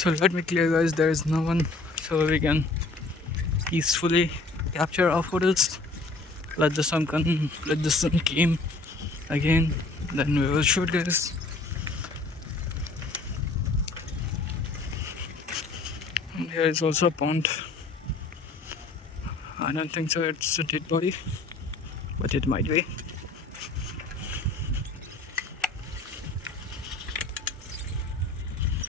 So let me clear, guys, there is no one, so we can peacefully capture our photos. Let the sun come, let the sun came again, then we will shoot, guys. And here is also a pond. I don't think so it's a dead body, but it might be.